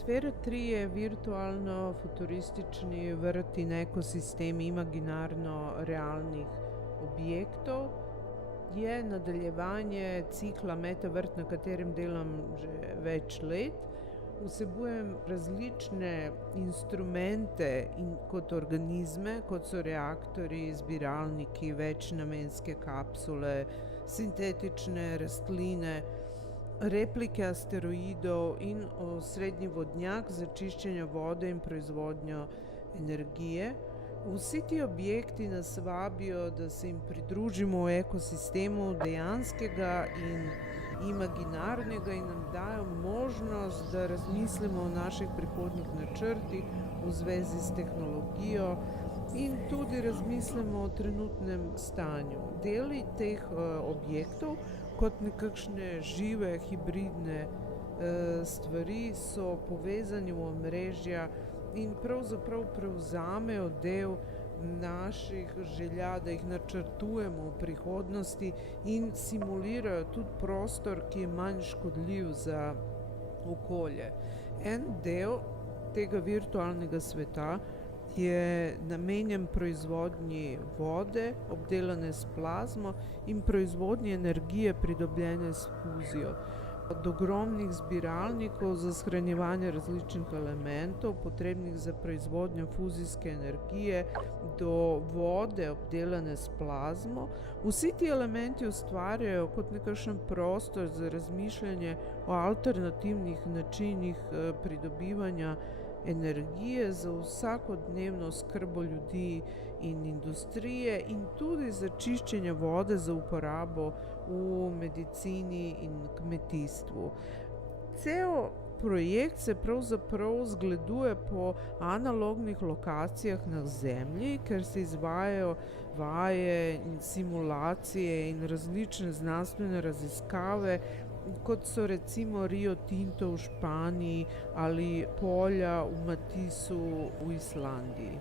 Sfera 3 je virtualno-futuristični vrt in ekosistem imaginarno realnih objektov. Je nadaljevanje cikla Metavrt, na katerem delam že več let. Vsebujem različne instrumente in kot organizme, kot so reaktorji, zbiralniki, večnamenske kapsule, sintetične rastline, replike asteroidov in osrednji vodnjak za čiščenje vode in proizvodnjo energije. Vsi ti objekti nas vabijo, da se jim pridružimo v ekosistemu dejanskega in imaginarnega in nam dajo možnost, da razmislimo o naših prihodnjih načrtih v zvezi s tehnologijo in tudi razmislimo o trenutnem stanju. Deli teh objektov kot nekakšne žive, hibridne stvari so povezani v omrežja in pravzaprav prevzamejo del naših želja, da jih načrtujemo v prihodnosti in simulirajo tudi prostor, ki je manj škodljiv za okolje. En del tega virtualnega sveta je namenjen proizvodnji vode, obdelane s plazmo in proizvodnji energije, pridobljene s fuzijo. Od ogromnih zbiralnikov za shranjevanje različnih elementov, potrebnih za proizvodnjo fuzijske energije, do vode, obdelane s plazmo. Vsi ti elementi ustvarjajo kot nekakšen prostor za razmišljanje o alternativnih načinih pridobivanja energije za vsakodnevno oskrbo ljudi in industrije in tudi za čiščenje vode za uporabo v medicini in kmetijstvu. Cel projekt se pravzaprav zgleduje po analognih lokacijah na Zemlji, ker se izvajajo vaje in simulacije in različne znanstvene raziskave, kot so recimo Rio Tinto v Španiji ali polja v Matisu v Islandiji.